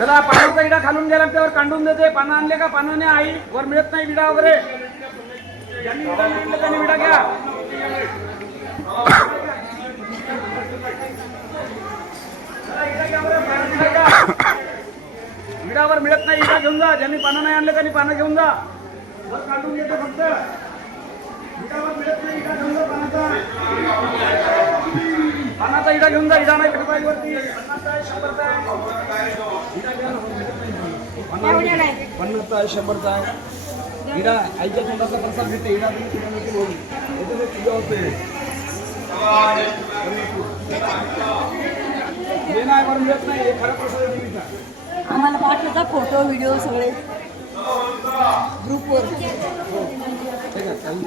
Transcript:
चला पानाचा विडा खालून गेला त्यावर कांडून देते. पानं आणले का? पानाने आई वर मिळत नाही विडा वगैरे. ज्यांनी विडा नाही आणले त्यांनी विडा घ्या. विडावर मिळत नाही विडा घेऊन जा. ज्यांनी पानं नाही आणले त्यांनी पानं घेऊन जा. वर काढून देते फक्त. विडावर मिळत नाही विडा घेऊन जा. पानाचा विडा घेऊन जा. विडा नाही भेटत वरती. 50 आहे 100 आहे. 50 आहे 100 आहे. विडा आईच्या तोंडाचा प्रसाद भेटते. विडा हे नाही वर मिळत नाही. हे खरा प्रसाद आहे देवीचा. आम्हाला पाठवता फोटो व्हिडिओ सगळे ग्रुपवर. ठीक आहे चालेल.